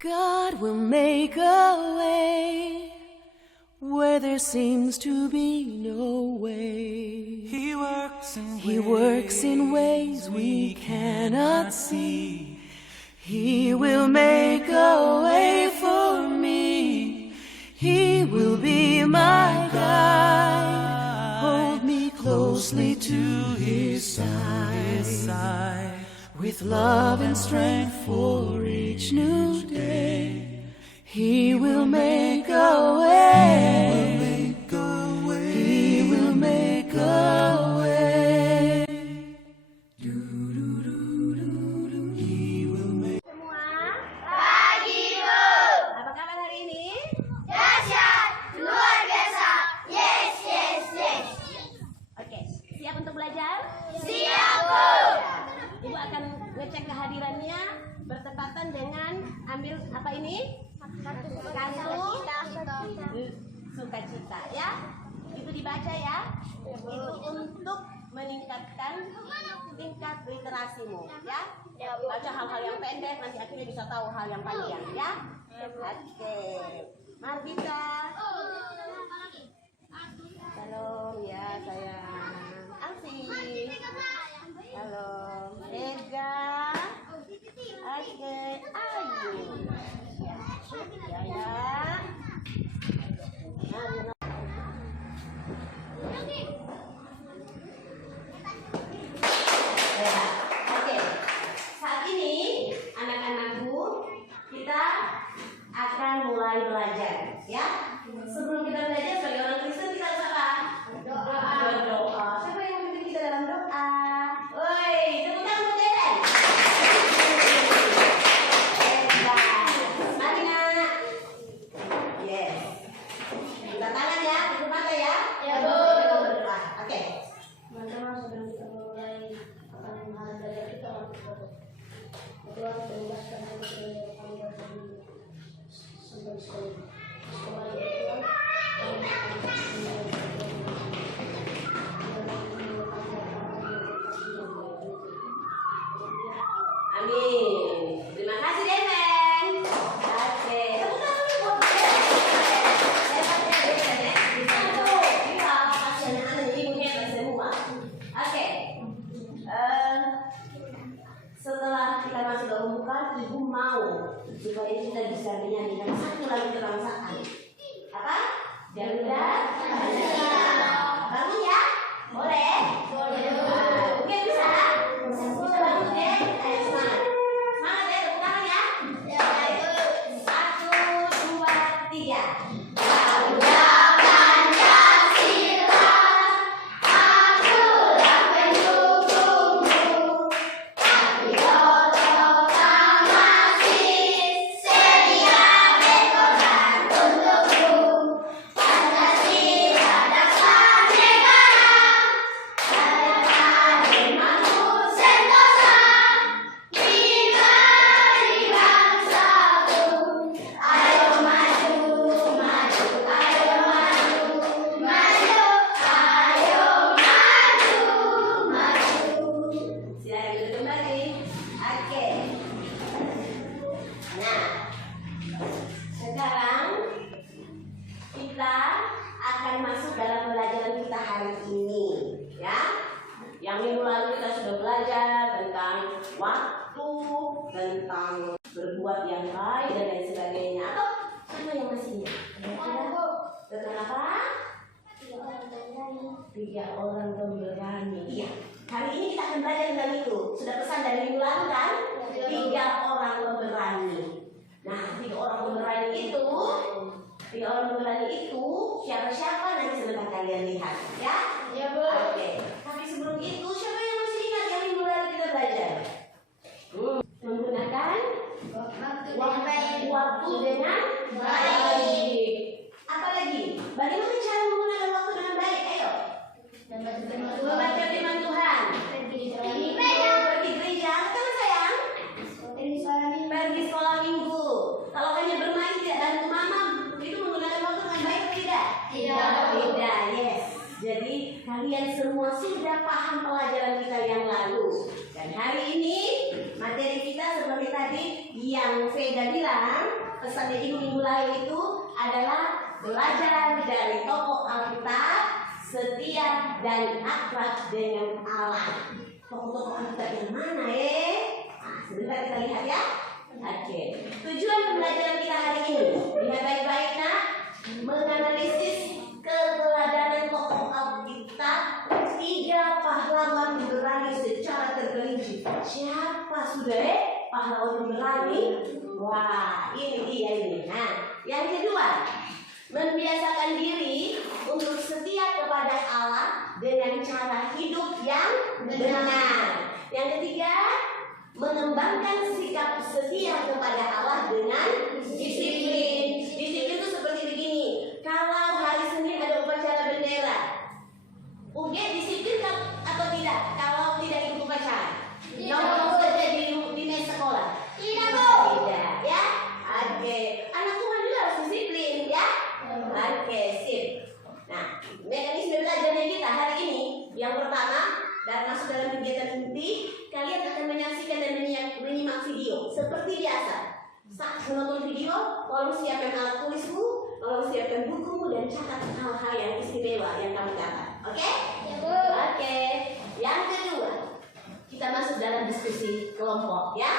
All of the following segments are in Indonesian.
God will make a way where there seems to be no way. He works in ways we cannot see. He will make a way for me. He will be my guide. Hold me closely to his side. With love and strength for each new day. He will make a way. He will make a way. He will make. Semua pagi Bu. Apa kabar hari ini? Dahsyat, luar biasa. Yes, yes, yes. Oke, siap untuk belajar? Siap Bu. Ibu akan ngecek kehadirannya bertepatan dengan ambil apa ini? Kartu sukacita ya. Itu dibaca ya. Itu untuk meningkatkan tingkat literasimu ya. Baca hal-hal yang pendek nanti akhirnya bisa tahu hal yang panjang ya. Oke. Marbita. Salam ya sayang. Alfi. Halo. Ega. Oke. Ayu. Ya. Oke, saat ini anak-anakku kita akan mulai belajar ya. Sebelum kita belajar sebagai orang Kristen kita harus apa? Berdoa. Siapa yang memimpin kita dalam doa? Woi, tepuk tangan buat Deden. Hebat. Mari nak. Yes. Buka tangan ya, tutup mata ya. Ya Bu. Berdoa. Oke. Teman-teman sebelum kita mulai akan belajar kita Tuhan bebaskan kami dari sampai sekolah Tuhan. Amin. Terima kasih Deven. Oke. Tepuk tangan buat Oke. Setelah kita masuk ke pembukaan, Ibu mau supaya kita bisa menyanyikan satu lagu kebangsaan. Apa? Garuda. Bangun ya? Boleh? Boleh. Oke bisa? Bisa bangun deh. Ayo semangat. Semangat ya, tepuk tangan ya. Satu, dua, tiga. Garuda Pancasila, akulah pendukungmu. Tentang berbuat yang baik dan lain sebagainya. Atau siapa yang masih ingat? Tentang apa? 3 orang pemberani. Iya. Hari ini kita akan belajar tentang itu. Sudah pesan dari minggu lalu kan? 3 orang pemberani. Nah, 3 orang pemberani itu, siapa-siapa nanti sebentar kalian lihat, ya? Ya Bu. Oke. Tapi sebelum itu, siapa yang masih ingat yang minggu lalu kita belajar? Menggunakan waktu dengan baik. Apa lagi? Bagaimana cara menggunakan waktu dengan baik? Ayo. Membaca firman Tuhan. Pergi gereja. Kan sayang? Pergi sekolah minggu. Kalau hanya bermain tidak bantu mama, itu menggunakan waktu dengan baik tidak? Tidak. Yes. Jadi kalian semua sudah paham pelajaran kita yang lalu. Dan hari ini materi kita seperti tadi yang Veda bilang, pesan di minggu lalu itu adalah belajar dari tokoh Alkitab, setia dan akrab dengan Allah. Tokoh-tokoh Alkitab yang mana Nah, sebentar kita lihat ya. Oke. Tujuan pembelajaran kita hari ini, lihat baik-baik nak, menganalisis keteladanan tokoh Alkitab, 3 pahlawan berani secara terperinci. Siapa sudah pahlawan berani? Wah, ini dia ini. Nah, yang kedua, membiasakan diri untuk setia kepada Allah dengan cara hidup yang benar. Yang ketiga, mengembangkan sikap setia kepada Allah dengan disiplin. Disiplin itu seperti begini. Kalau hari Senin ada upacara bendera, UG disiplin atau tidak? Kalau tidak ikut upacara, nongkrong saja di mes sekolah. Tidak, Bu. Tidak, ya. Oke. Anak Tuhan juga harus disiplin, ya. Oke, sip. Nah, mekanisme belajarnya kita hari ini, yang pertama, dan masuk dalam kegiatan inti, kalian akan menyaksikan dan menyimak video seperti biasa. Saat menonton video, tolong siapkan alat tulismu, tolong siapkan bukumu, dan catat hal-hal yang istimewa yang kamu dapat. Oke? Ya, Bu. Oke. Yang kedua, kita masuk dalam diskusi kelompok, ya.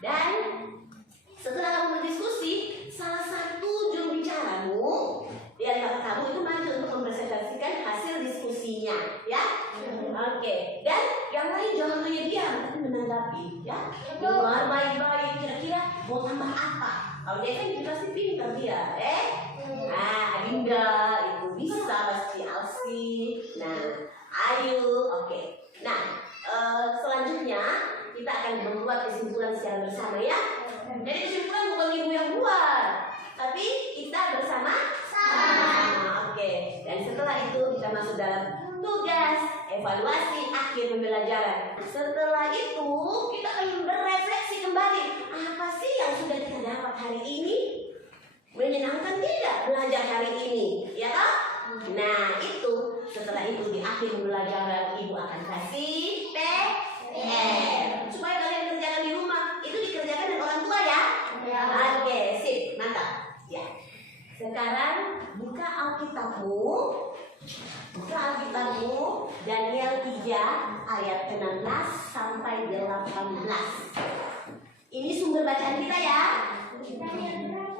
Dan setelah kamu berdiskusi, salah satu juru bicaramu di antara kamu itu maju untuk mempresentasikan hasil diskusinya, ya. Oke. Dan yang lain jangan hanya diam, tapi menanggapi, ya. Dengar baik-baik, kira-kira mau tambah apa? Kalau dia kan pasti pintar dia, Nah, Dinda itu bisa pasti Alsi. Nah, Ayu, oke. Nah, selanjutnya kita akan membuat kesimpulan secara bersama, ya. Jadi kesimpulan bukan ibu yang buat, tapi kita bersama. Nah, oke. Dan setelah itu kita masuk dalam tugas evaluasi akhir pembelajaran. Setelah itu kita akan berefleksi kembali, apa sih yang sudah kita dapat hari ini? Menyenangkan tidak belajar hari ini, ya toh? Nah, itu setelah itu di akhir pembelajaran ibu akan kasih PR supaya kalian kerjakan di rumah. Itu dikerjakan dengan orang tua, ya. Oke, sip, mantap. Ya. Sekarang buka Alkitabmu. Buka Alkitabmu, Daniel 3 ayat 16 sampai 18. Ini sumber bacaan kita, ya.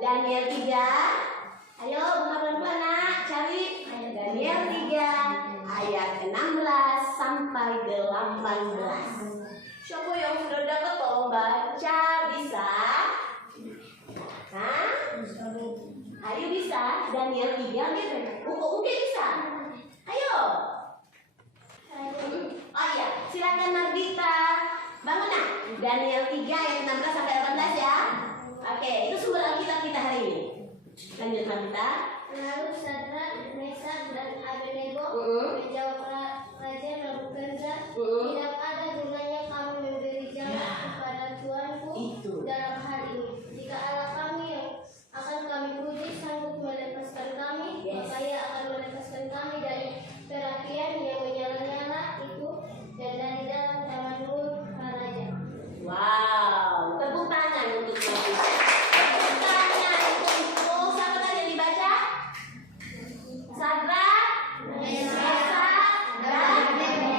Daniel 3. Ayo buka pelan-pelan nak, cari Daniel 3 ayat 16 sampai 18. Siapa yang sudah dapat tolong baca, bisa? Hah? Ayo bisa? Daniel 3 gitu. Mungkin bisa. Ayo. Oh iya, silakan Nardita. Bangun nak. Daniel 3 ayat 16 sampai 18, ya. Oke, itu sumber Alkitab kita hari ini. Lanjut Nardita. Lalu Sadrak, Mesak, dan Abednego menjawab Raja Nebukadnezar, tidak ada gunanya kami memberi jawab kepada Tuanku dalam hal ini. Jika Allah kami yang akan kami puji sanggup melepaskan kami, maka Ia akan melepaskan kami dari perapian yang menyala-nyala itu dan dari dalam taman mulut Raja. Wow, tepuk tangan untuk Nardita. Tepuk tangan untuk siapa tadi yang dibaca? Sadrak, Mesak, dan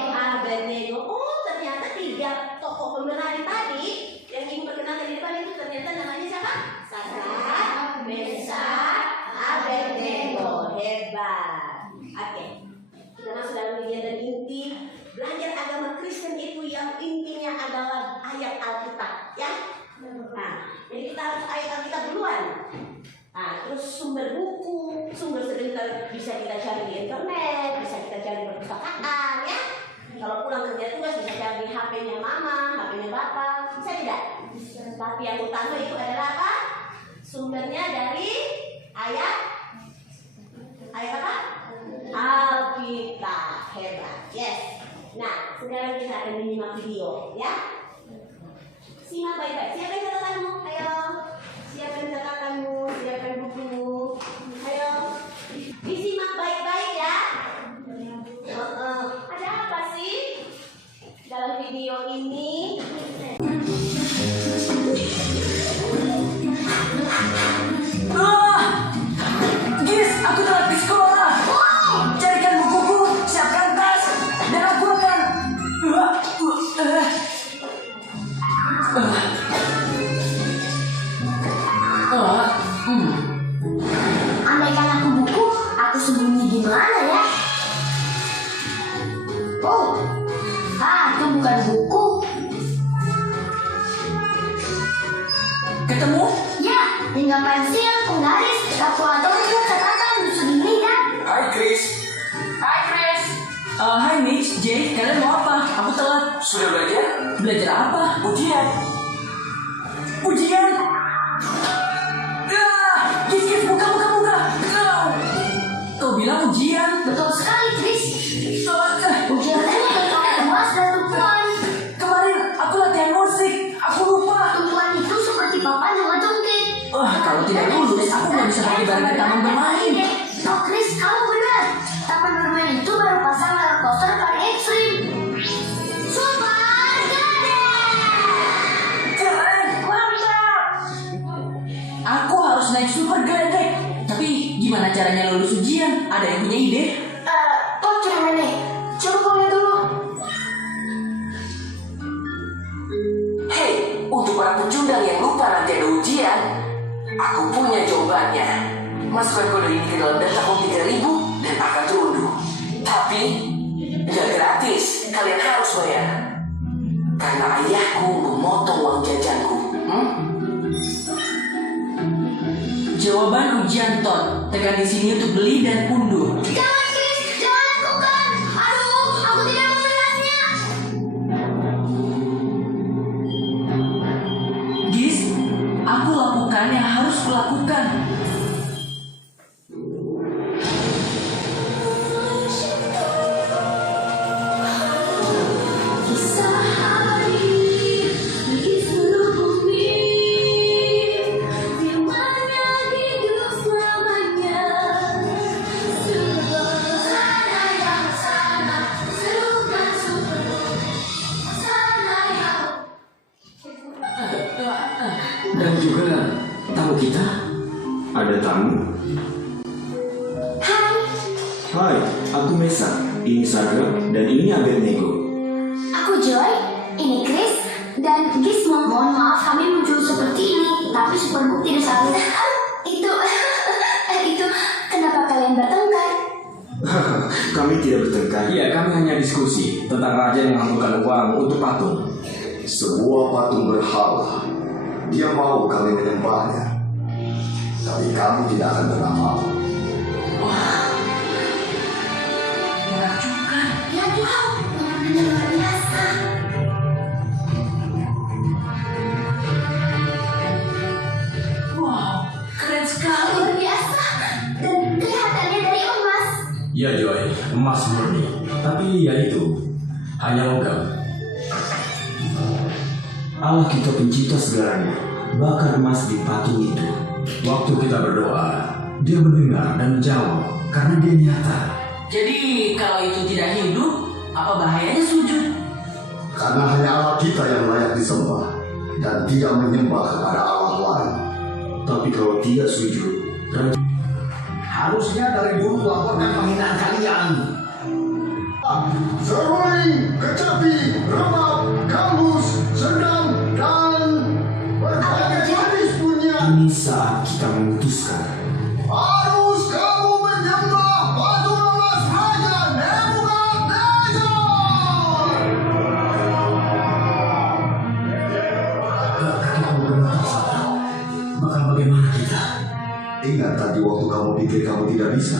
Abednego. Oh, ternyata 3 tokoh pemberani tadi yang ingin perkenalkan di depan itu ternyata namanya siapa? Sadrak, Mesak, Abednego. Hebat. Oke, kita masuk dalam kegiatan inti. Belajar agama Kristen itu yang intinya adalah ayat Alkitab, ya. Nah, jadi kita harus ayat Alkitab duluan. Nah, terus sumber buku, sumber sebentar bisa kita cari di internet, bisa kita cari di perpustakaan, ya. Kalau pulang kerja tugas bisa cari HP-nya mama, HP-nya bapak, bisa tidak? Tapi yang utama itu adalah apa? Sumbernya dari ayat apa? Alkitab. Hebat, yes. Nah, sekarang kita akan menyimak video, ya. Simak baik-baik. Siapkan catatanmu, ayo. Siapkan catatanmu, siapkan bukumu. Ayo, disimak baik-baik, ya. Ada apa sih dalam video ini? Dan yang pensil, penggaris, kalkulator, catatan, lusuh ini dan. Hai Chris. Hai Mitch, Jay, kalian mau apa? Aku telat. Sudah belajar? Belajar apa? Ujian. Ujian. Gis, buka. Kau bilang ujian. Betul sekali, Chris. Ujian. Mas dan tumpuan. Kemarin aku latihan musik. Aku lupa. Tumpuan itu seperti papan yang ngejungkit. Kalau tidak lulus, aku nggak bisa pergi bareng ke taman bermain. Oh, Chris, kamu benar. Taman bermain itu baru pasang roller coaster paling ekstrim. Super Keren. Mantap. Aku harus naik super gledek. Tapi gimana caranya lulus ujian? Ada yang punya ide? Kau cuma nenek. Coba kau lihat dulu. Hei, untuk para pecundang yang lupa nanti ada ujian, aku punya jawabannya. Masukkan kode ini ke dalam data komputer 3000 dan akan terunduh. Tapi, nggak gratis. Kalian harus bayar. Karena ayahku memotong uang jajanku. Jawaban ujian Todd. Tekan di sini untuk beli dan unduh. Jangan, Chris. Jangan lakukan. Aduh, aku tidak mau melihatnya. Gis, aku lakukan yang harus kulakukan. Kisah hari di seluruh bumi, di mana hidup selamanya. Sana yang sana, serukan sepenuh. Sana yang. Dan juga tamu kita. Ada tamu? Hai, Hai, aku Mesa. Ini Saga dan ini Abednego. aku Joy, ini Chris, dan Gizmo. Mohon maaf kami muncul seperti ini, tapi Superbook tidak salah. Itu, kenapa kalian bertengkar? Kami tidak bertengkar. Iya, kami hanya diskusi tentang raja yang mengumpulkan uang untuk patung. Sebuah patung berhala. Dia mau kalian menyembahnya. Tapi kamu tidak akan pernah mau. Menakjubkan. Ya wow, pemandangan luar biasa. Wow, keren sekali. Luar biasa, dan kelihatannya dari emas. Ya Joy, emas murni. Tapi ya itu, hanya logam. Allah kita pencipta segalanya. Bakar emas di patung itu. Waktu kita berdoa, dia mendengar dan menjawab karena dia nyata. Jadi kalau itu tidak hidup, apa bahayanya sujud? Karena hanya Allah kita yang layak disembah. Dan tidak menyembah kepada Allah lain. Tapi kalau tidak sujud, Harusnya dari dulu laporkan penghinaan kalian. Seruling, kecapi, remap, gambus, sedang, dan berbagai jenis punya. ini saat kita memutuskan. Harus kamu menyembah batu emas Raja Nebukadnezar. Kaki kamu benar salah. Maka bagaimana kita? Ingat tadi waktu kamu pikir kamu tidak bisa.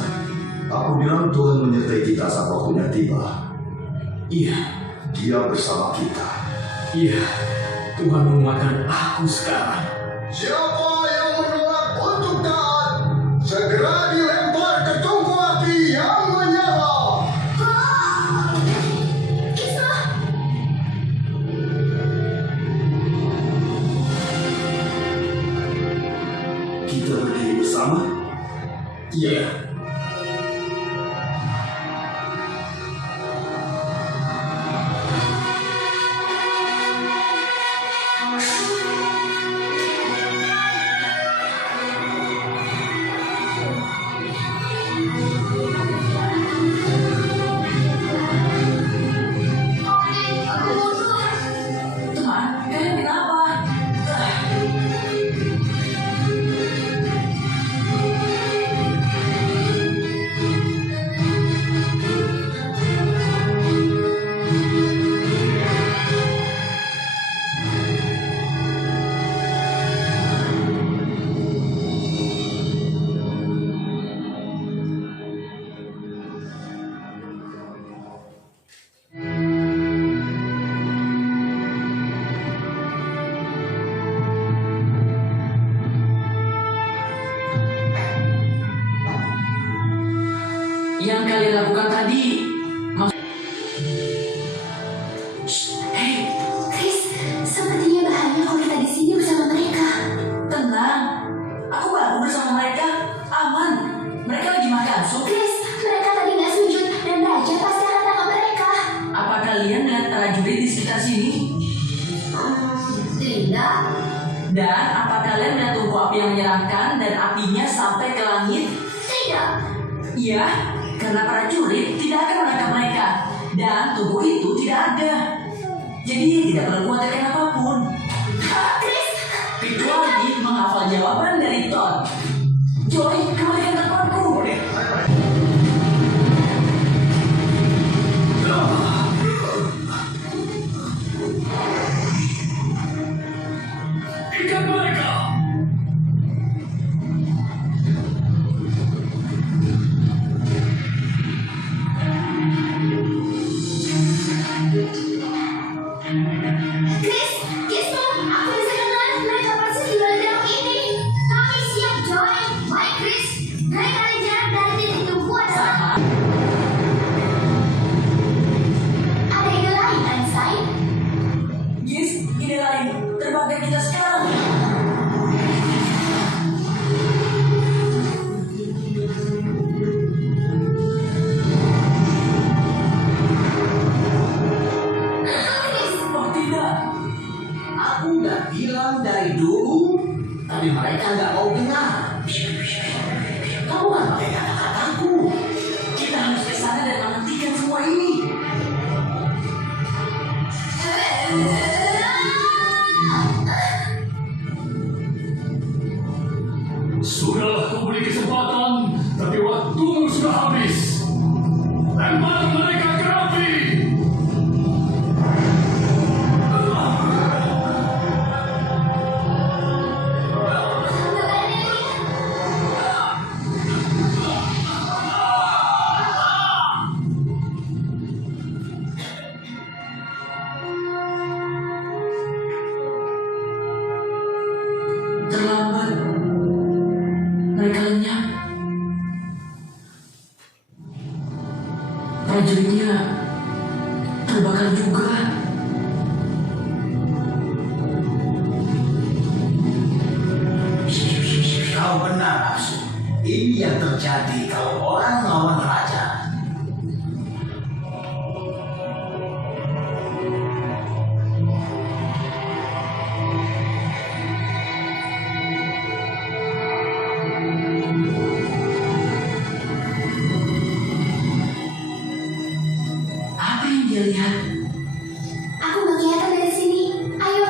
Aku bilang Tuhan menyertai kita saat waktunya tiba. Iya, Dia bersama kita. iya. Tuhan menguatkan aku sekarang. Siapa yang menolak untuk taat, segera dilempar ke tungku api yang menyala. Gizmo, Kita berdiri bersama. Iya. aku mundur. Teman, kalian kenapa? Yang kalian lakukan tadi, hei, Chris, sepertinya bahaya kalau kita di sini bersama mereka. tenang. Aku baru bersama mereka, aman. Mereka lagi makan sup. Chris, mereka tadi nggak sujud dan raja pasti akan tangkap mereka. Apa kalian melihat prajurit di sekitar sini? Tidak. Dan apa kalian melihat tungku api yang menyeramkan dan apinya sampai ke langit? Tidak. Iya, karena prajurit tidak akan menangkap mereka dan tungku itu tidak ada. Jadi tidak perlu khawatirkan apapun. Chris, Kecuali menghafal jawaban dari Todd. Joy, kembalikan teleponku. Ikat mereka. Chris, Gismo, aku bisa dengar mereka persis di balik danau ini. Kami siap, Joy. Baik, Chris. Mereka ada jarak dari titik tunggu adalah. Sama. Ada ide lain, Einstein? Yes, ide lain. Terbangkan kita sekarang. Oh tidak. Aku udah bilang dari dulu, tapi mereka nggak mau dengar. Kamu kan pakai kata-kataku. Kita harus ke sana dan menghentikan semua ini. Sudah kau beri kesempatan, tapi waktumu sudah habis. Lempar mereka ke api. Terlambat. Mereka lenyap. Prajuritnya terbakar juga. Kau benar, Aksu. Ini yang terjadi kalau orang lawan raja. Apa yang dia lihat? Aku nggak kelihatan dari sini. Ayo.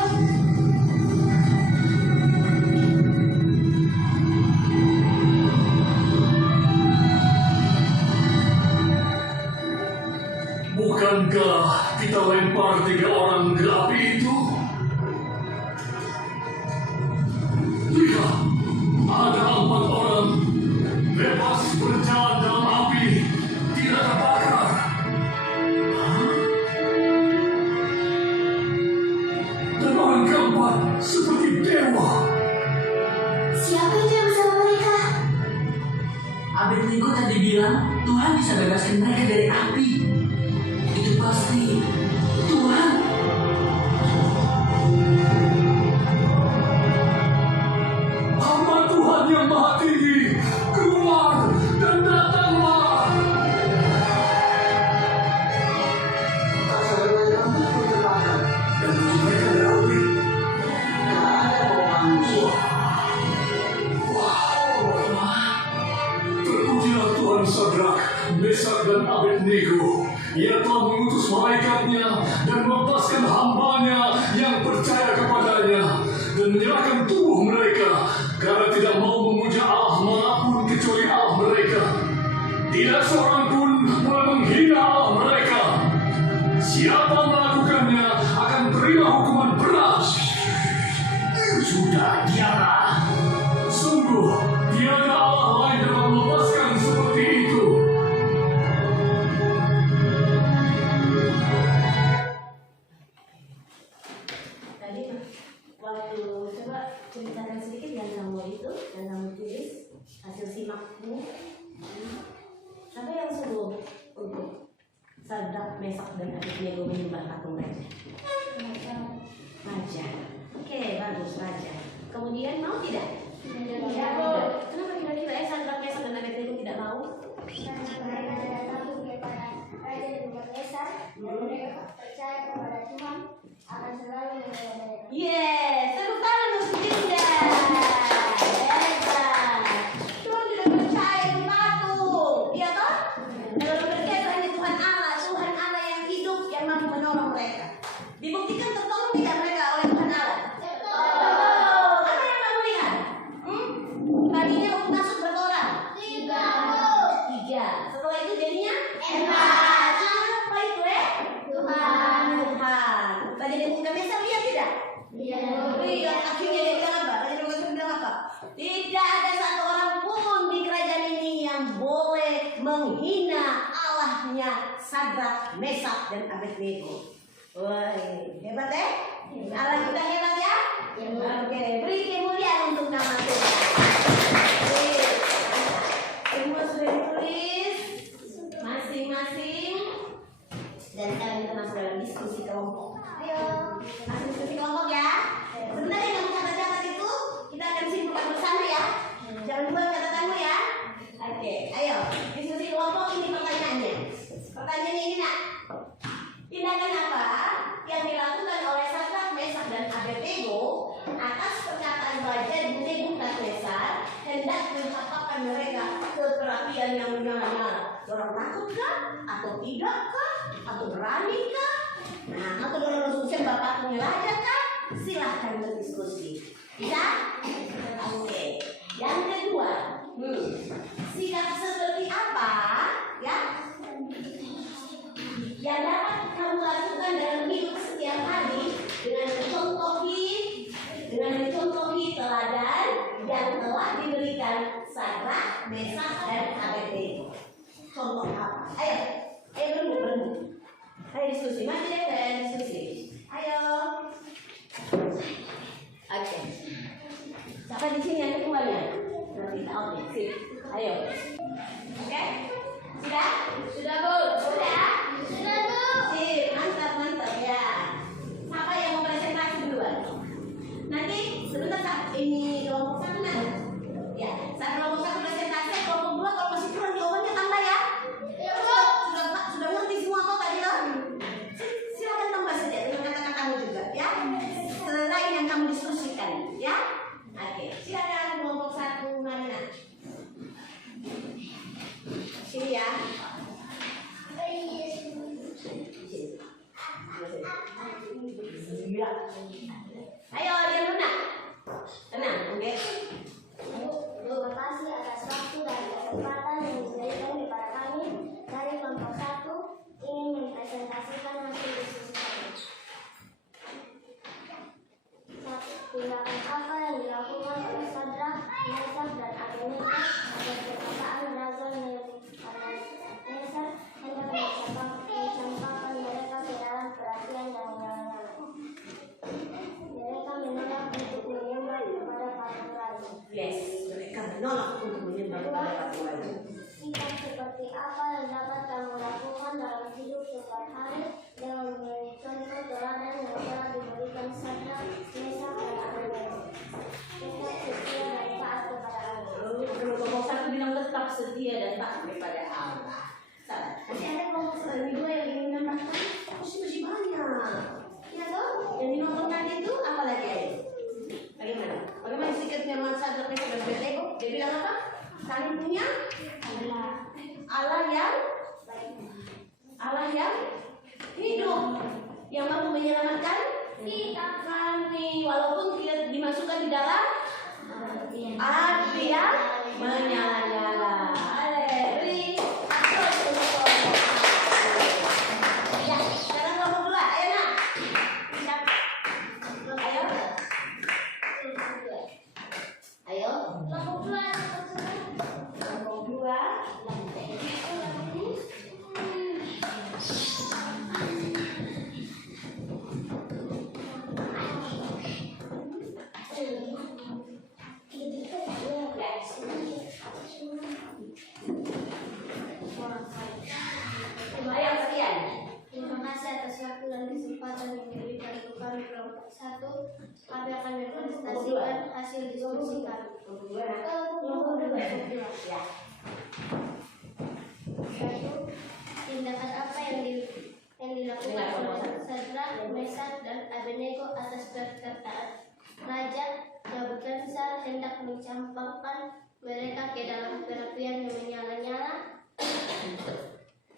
Bukankah kita lempar 3 orang ke api itu? Lihat, ada 4 orang bebas berjalan dalam api, tidak terbakar. Dan orang keempat seperti dewa. Siapa itu yang bersama mereka? Abednego tadi bilang Tuhan bisa bebaskan mereka dari api. Itu pasti Tuhan. Hamba Tuhan yang Maha Tinggi, keluar dan datanglah. Dan mereka berapi. Terpujilah Tuhan Sadrak, Mesak dan Abednego. Ia telah mengutus malaikatnya dan melepaskan hambanya yang percaya kepadanya dan menyerahkan tubuh mereka karena tidak mau memuja Allah manapun kecuali Allah mereka. Tidak seorang pun boleh menghina Allah mereka. Siapa melakukannya akan terima hukuman berat. Sudah, diamlah. Sungguh, tiada Allah lain dapat melepaskan seperti itu. Tadi waktu coba ceritakan sedikit dan kamu itu dan kamu tulis hasil simakmu. Apa yang sudah Mesak dan Abednego menyembah patung raja? Raja. Oke, bagus raja. Kemudian mau tidak? Tidak. Kenapa kira-kira Sadrak, Mesak dan Abednego tidak mau? Karena mereka tidak takut kepada Raja Nebukadnezar dan mereka percaya kepada Tuhan akan selalu melindungi mereka. Yes, tepuk tangan untuk Dinda. Hebat. Tuhan tidak percaya di patung, iya toh? Kalau percaya hanya Tuhan Allah yang hidup yang mampu menolong mereka. Dibuktikan tertolong tidak mereka oleh Tuhan Allah? Apa yang kamu lihat? Tadinya waktu masuk berapa orang? 3. Setelah itu jadinya 4. Siapa itu Tuhan. Raja Nebukadnezar lihat tidak? Lihat. Akhirnya dia bilang apa? Raja Nebukadnezar bilang apa? Tidak ada satu orang pun di kerajaan ini yang boleh menghina Allahnya Sadrak, Mesak dan Abednego. Wah, hebat Allah kita hebat ya? Oke, beri kemuliaan untuk nama Tuhan. Semua sudah ditulis masing-masing dan sekarang kita masuk dalam diskusi kelompok. Ayo, masuk diskusi kelompok ya. Sebenarnya yang catat-catat itu kita akan simpulkan bersama ya. Jangan lupa catatanmu ya. Oke, ayo diskusi kelompok. Ini pertanyaannya. Pertanyaannya ini nak. Tindakan apa yang dilakukan oleh Sadrak, Mesak dan Abednego atas perkataan Raja Nebukadnezar hendak menghapapkan mereka ke perapian yang menyala-nyala? Orang takutkah? Atau tidakkah? Atau beranikah? Nah, atau orang langsung sembah patungnya raja kah? Silahkan berdiskusi. Bisa? Oke. Yang kedua, sikap seperti apa ya yang dapat kamu lakukan dalam hidup setiap hari dengan mencontohi teladan yang telah diberikan Sadrak, Mesak dan Abednego. Contoh apa? Ayo berembuk. Ayo diskusi, maju deh dan diskusi. Ayo. Oke. Siapa di sini yang ketuanya? Nanti tahu deh. Sip. Ayo. Oke. Sudah? Sudah Bu? Sudah? Sudah Bu. Sip. Mantap ya. Siapa yang mau presentasi duluan? Nanti sebentar saat ini kelompok 1 nah. Ya, saat kelompok 1 presentasi, kelompok 2 kalau masih kurang jawabannya tambah ya. Sudah ngerti semua kok tadi loh. Silakan tambah saja dengan kata-katamu juga ya. Selain yang kamu diskusikan ya. Oke, silakan kelompok 1 mana? Sini ya. Ayo dia lunak. Tenang, oke. Terima kasih atas waktu dan kesempatan yang diberikan kepada kami dari kelompok 1 ingin mempresentasikan hasil diskusi kami. Tindakan apa yang dilakukan oleh Sadrak, Mesak dan Abednego atas perkataan Raja Nebukadnezar hendak mencampakkan mereka ke dalam perapian yang menyala-nyala. Mereka menolak untuk menyembah kepada patung raja. Yes, mereka menolak untuk menyembah kepada patung raja. Sikap seperti apa yang dapat kamu lakukan dalam hidup setiap hari dengan mencontoh teladan yang telah diberikan Sadrak, Mesak dan Abednego. Tetap setia dan taat kepada Allah. Kelompok 1 bilang tetap setia dan taat kepada Allah. Masih ada kelompok 2 yang ingin menambahkan? Masih banyak. Ya toh? Yang dinontonkan itu apa lagi ayo? Bagaimana sikapnya Sadrak, Mesak dan Abednego? Dia bilang apa? Kami punya Allah yang hidup, yang mampu menyelamatkan kami walaupun tidak dimasukkan di dalam api yang menyala-nyala. Beri aplaus untuk kelompok. Ya, sekarang kelompok 2. Ayo nak. Ayo. Kelompok 2. Ayam sekian. satu, kami akan mempresentasikan hasil diskusi kami. Satu, tindakan apa yang dilakukan oleh Sadrak, Mesak, dan Abednego atas perkataan Raja Nebukadnezar hendak mencampakkan mereka ke dalam perapian yang menyala-nyala.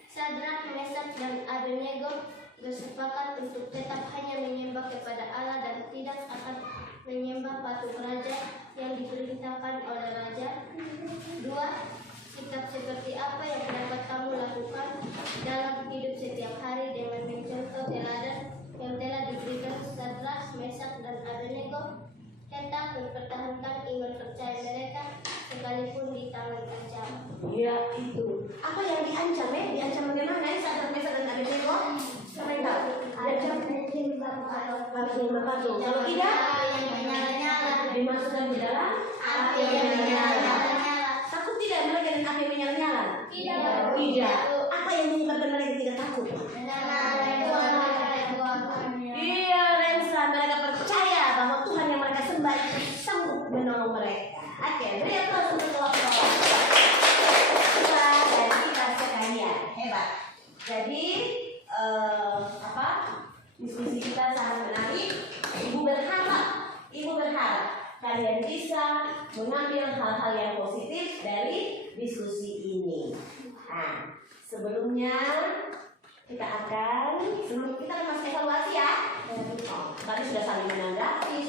Sadrak, Mesak, dan Abednego bersepakat untuk tetap hanya menyembah kepada Allah dan tidak akan menyembah patung raja yang diperintahkan oleh raja. Dua, sikap seperti apa yang dapat kamu lakukan dalam hidup setiap hari dengan mencontoh teladan yang telah diberikan Sadrak, Mesak, dan Abednego, tetap mempertahankan iman percaya mereka sekalipun di tangan ancaman. Ya itu. Apa yang diancam ya? Diancam bagaimana ya Sadrak, Mesak, dan Abednego? Mereka diancam mungkin harus patung. Kalau tidak, yang menyala-nyala dimasukkan di dalam api yang menyala-nyala. Takut tidak mereka dengan api yang menyala-nyala? Tidak. Apa yang menyebabkan mereka tidak takut? Iya, Rensa, mereka percaya bahwa Tuhan yang mereka sembah itu sanggup menolong mereka. Oke, beri aplaus untuk kelompok. Dan kita sekalian hebat. Jadi diskusi kita sangat menarik. Ibu berharap kalian bisa mengambil hal-hal yang positif dari diskusi ini. Nah, sebelum kita masuk evaluasi ya. Tadi sudah saling menanggapi.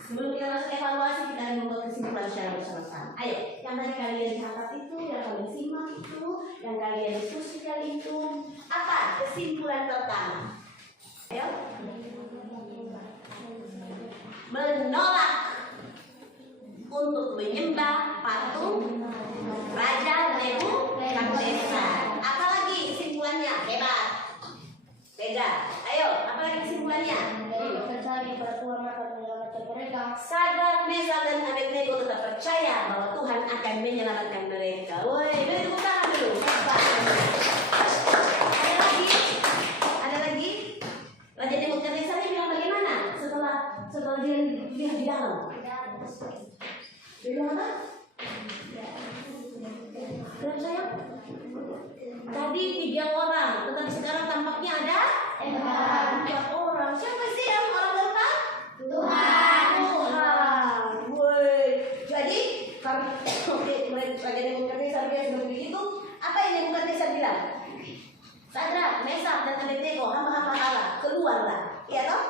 Sebelum kita masuk evaluasi, kita akan membuat kesimpulan secara bersama-sama. Ayo, yang tadi kalian catat itu, yang kalian simak itu, yang kalian diskusikan itu, apa kesimpulan pertama? Ayo. Menolak untuk menyembah patung Raja Nebukadnezar. Apalagi kesimpulannya? Hebat. Beda. Ayo, apalagi kesimpulannya? Percaya pada Tuhan akan menyelamatkan mereka. Sadrak, Mesak, dan Abednego tetap percaya bahwa Tuhan akan menyelamatkan mereka. Woi, beri tepuk tangan dulu. Hebat. Ada lagi? Raja Nebukadnezar ini bilang bagaimana setelah dia lihat di dalam? Dia bilang apa? Lihat sayang. Tadi 3 orang, tetapi sekarang tampaknya ada 4 orang. Siapa sih yang orang keempat? Tuhan. Woi. Jadi kalau Raja Nebukadnezar dia sudah begitu, apa yang Nebukadnezar bilang? Sadrak, Mesak, dan Abednego, hamba-hamba Allah, keluarlah. Iya toh?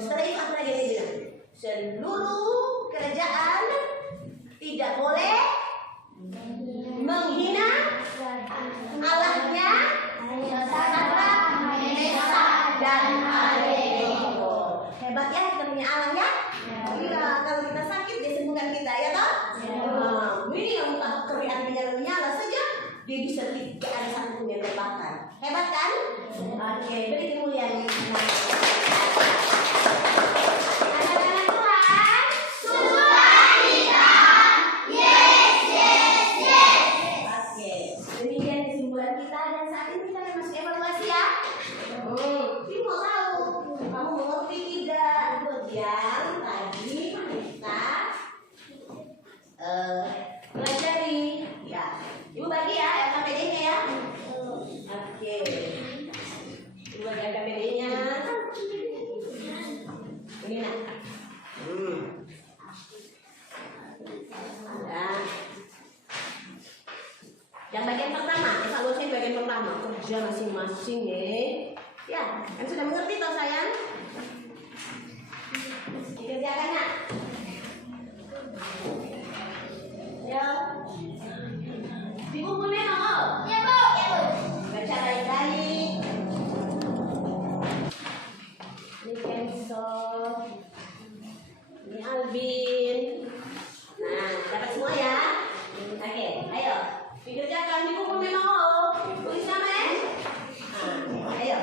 Setelah itu apa lagi dia bilang? Seluruh kerajaan tidak boleh menghina Allahnya Sadrak, Mesak, dan Abednego. Hebat ya kita punya Allah ya? Iya, kalau kita sakit dia sembuhkan kita ya toh? Ini yang kerjaan menyala saja dia bisa tidak ada satu pun yang terbakar. Hebat kan? Oke, beri kemuliaan. Anak-anak Tuhan, Tuhan kita. Yes. Oke, demikian kesimpulan kita dan saat ini kita akan masuk evaluasi ya. Ini mau tahu kamu mengerti tidak buat yang tadi kita pelajari ya. Ibu bagi ya LKPD-nya ya. Oke. Ibu bagi LKPD-nya. Ini nak. Nah. Yang bagian pertama, evaluasi bagian pertama kerja masing-masing ya. Kan sudah mengerti toh sayang? Dikerjakan nak. Ya. Dikumpul memang. Ya bu. Baca baik-baik. Ini Kenzo. Ini Alvin. Nah, dapat semua ya. Oke, ayo. Dikerjakan dikumpul memang. Tulis nama ya. Ayo.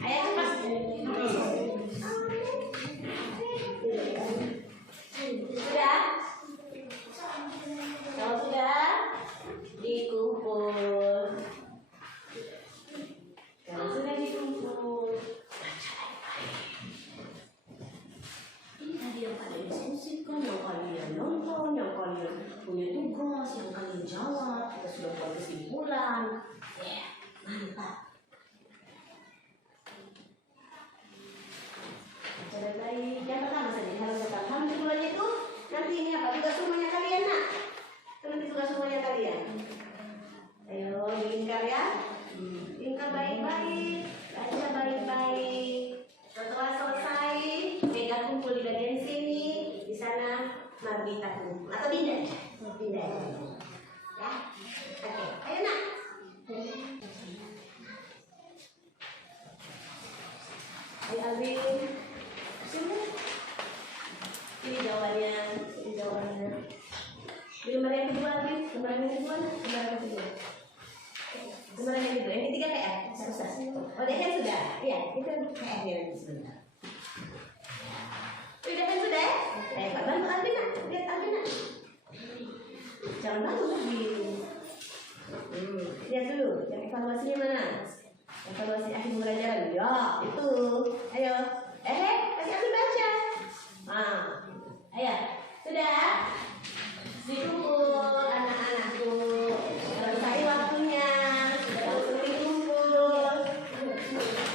Ayo cepat. tugas rumahnya kalian nak. Tulis tugas rumahnya kalian. Ayo lingkar ya. Lingkar baik-baik. Baca baik-baik. Setelah selesai, Mega kumpul di bagian sini. Di sana Marbita kumpul. Atau Dinda? Dinda. Ya. Oke. Ayo nak. Ayo Alvin. Sini. Ini jawabannya. Ini jawabannya. Gambar yang kedua Alvin. Gambar yang kedua. Gambar yang kedua. Gambar yang kedua. Yang ketiga PR. Susah. Oh, dia kan sudah. Iya, itu PR dia nanti sebentar. Udah kan sudah? Bantu Alvin nak. Lihat Alvin nak. Jangan bantu lagi. Lihat dulu. Yang evaluasinya mana? Evaluasi akhir pembelajaran. Ya, itu. Ayo. Kasih Alvin baca. Nah, ayo. Sudah. Dikumpul anak-anakku. Selesai waktunya. Sudah waktu dikumpul.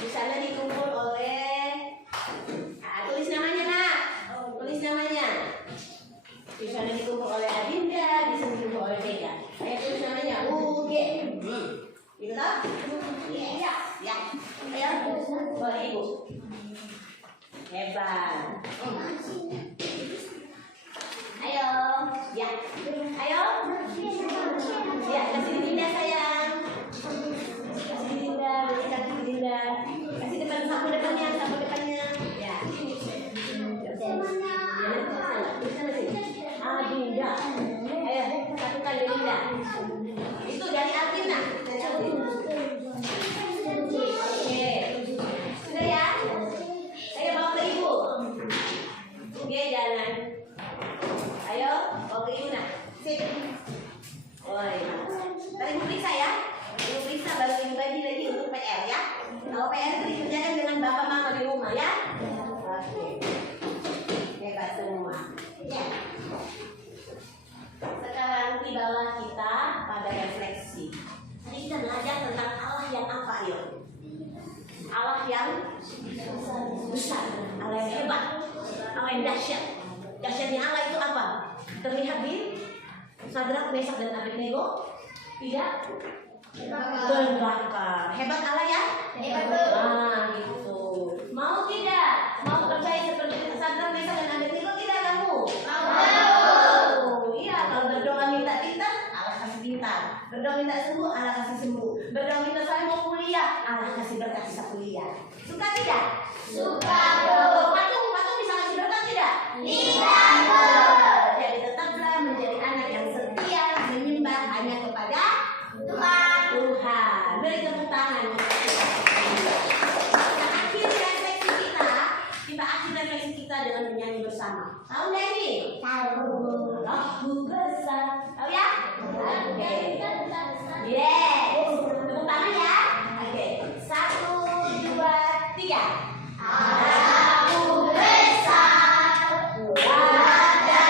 Di sana dikumpul oleh. Tulis namanya nak. Tulis namanya. Di sana dikumpul oleh Adinda. Di sana dikumpul oleh Mega. Ayo tulis namanya. UG. Gitu tak? Iya. Ya. Ayo. Boleh ibu. Hebat. Ayo. Ya. Ayo. Ya, kasih Dinda sayang. Kasih Dinda, beri kaki Dinda. Kasih depan sapu depannya, sapu depannya. Ya. Dinda. Ayo, satukan Dinda. Itu dari Alvina. Oke. Sudah ya? Ayo bawa ke ibu. Oke, jalan. Ayo, bawa ke ibu nak. Sini. Tadi ibu periksa ya. Ibu periksa baru ibu bagi lagi untuk PR ya. Kalau PR itu dikerjakan dengan bapak mama di rumah ya. Oke. Hebat semua. Ya. Sekarang tibalah kita pada refleksi. Tadi kita belajar tentang Allah yang apa ya? Allah yang besar, Allah yang hebat, Allah yang dahsyat. Dahsyatnya Allah itu apa? Terlihat di Sadrak, Mesak dan Abednego? Tidak berbakar. Hebat Allah ya? Hebat. Nah, gitu. Mau tidak? Mau percaya seperti Sadrak, Mesak dan Abednego tidak kamu? Mau. Iya, kalau berdoa minta pintar, Allah kasih pintar. Berdoa minta sembuh, Allah kasih sembuh. Berdoa minta saya mau kuliah, Allah kasih berkat bisa kuliah. Suka tidak? Suka. Patung bisa kasih berkat tidak? Tidak. Jadi tetaplah menjadi anak yang setia, menyembah hanya kepada Tuhan. Beri tepuk tangan. Kita akhiri refleksi kita dengan menyanyi bersama. Tahu nggak ini? Tahu. Aku besar. Tahu ya? Oke. Yes. Tepuk tangan ya. Oke. 1, 2, 3. Aku besar. Ada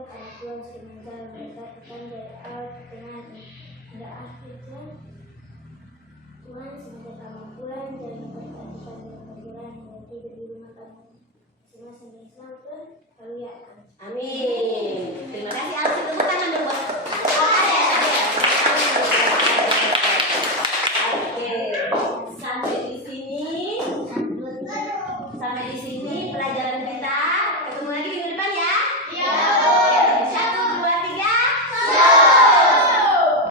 Tuhan karena Tuhan sudah menjaga mereka ikan dari air tengah ada akhir Tuhan. Tuhan semoga kamu pulang